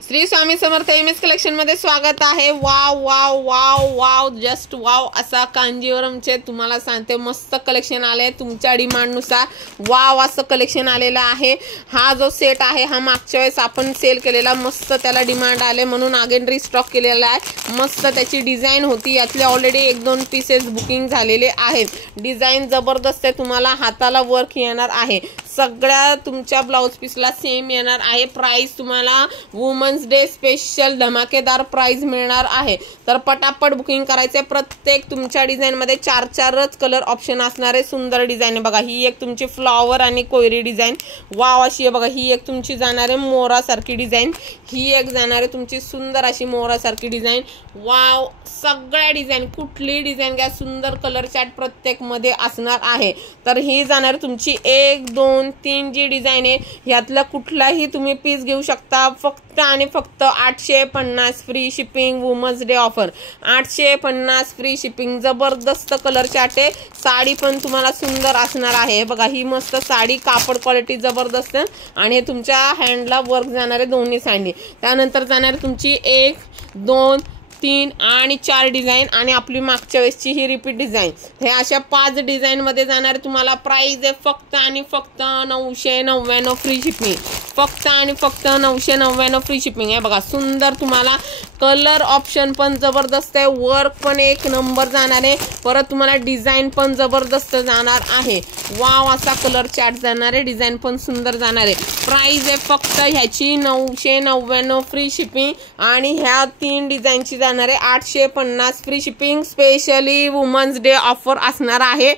Shri Swami Samarth MS collection मध्ये स्वागत आहे। Wow wow wow wow just wow असा कांजीवरमचे तुम्हाला सांगते मस्त कलेक्शन आले तुमच्या डिमांड नुसार। वाव असं कलेक्शन आलेला आहे। हा जो सेट आहे हा मागच्या वेळेस आपण सेल केलेला, मस्त त्याला डिमांड आले म्हणून अगेन रिस्टॉक केलेला आहे। मस्त त्याची डिझाइन होती, यातले ऑलरेडी 1-2 पीसेस बुकिंग झालेले आहेत। डिझाइन जबरदस्त आहे, तुम्हाला हाताला वर्क येणार आहे। सगळ्या तुमच्या ब्लाउज पीसला सेम येणार आहे। प्राइस तुम्हाला वुमन्स डे स्पेशल धमाकेदार प्राइस मिळणार आहे। तर पटापट बुकिंग करायचे। प्रत्येक तुमच्या डिझाइन मध्ये 4-4च कलर ऑप्शन असणार आहे। सुंदर डिझाइन आहे बघा, ही एक तुमची फ्लॉवर आणि कोयरी डिझाइन वाव अशी आहे बघा। ही एक तुमची जाणार आहे मोरा सारखी डिझाइन, ही एक जाणार आहे तुमची सुंदर अशी मोरा सारखी डिझाइन। वाव सगळ्या डिझाइन कुठली डिझाइन घ्या, सुंदर कलर चार्ट प्रत्येक मध्ये असणार आहे। तर ही जाणार तुमची 1, 2, 3 जी डिझाइन आहे, यातला कुठलाही तुम्ही पीस घेऊ शकता। फक्त आणि फक्त 850 free shipping women's day offer. 850 free shipping. जबरदस्त कलर चार्ट आहे। साडी पण तुम्हाला सुंदर असणार आहे बघा, ही मस्त साडी कापड क्वालिटी जबरदस्त आणि हे तुमच्या हँडला वर्क जाणार आहे दोन्ही साइडनी। त्यानंतर जाणार तुमची 1, 2, 3 आणि 4 डिझाइन आणि आपली मागच्या वेळेसची ही रिपीट डिझाइन। हे अशा 5 डिझाइन मध्ये जाणार तुम्हाला। प्राइस आहे फक्त आणि फक्त 999 फ्री शिपिंग। फक्त आणि फक्त 999 फ्री शिपिंग आहे बघा। सुंदर तुम्हाला कलर ऑप्शन पण जबरदस्त आहे, वर्क पण एक नंबर जाणार आहे, परत तुम्हाला डिझाइन पण जबरदस्त जाणार आहे। वाव असा कलर चार्ट जाणार आहे, डिझाइन पण सुंदर जाणार आहे। प्राइस आहे फक्त ह्याची 999 फ्री शिपिंग आणि ह्या 3 डिझाइनची जाणार आहे 850 free shipping. Specially women's day offer असणार आहे।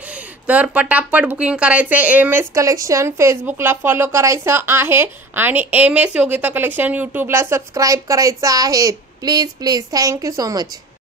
तर पटापट बुकिंग करायचे। एमएस कलेक्शन फेसबुकला फॉलो करायचं आहे आणि एमएस योगिता कलेक्शन यूट्यूबला सबस्क्राइब करायचं आहे। Please thank you so much.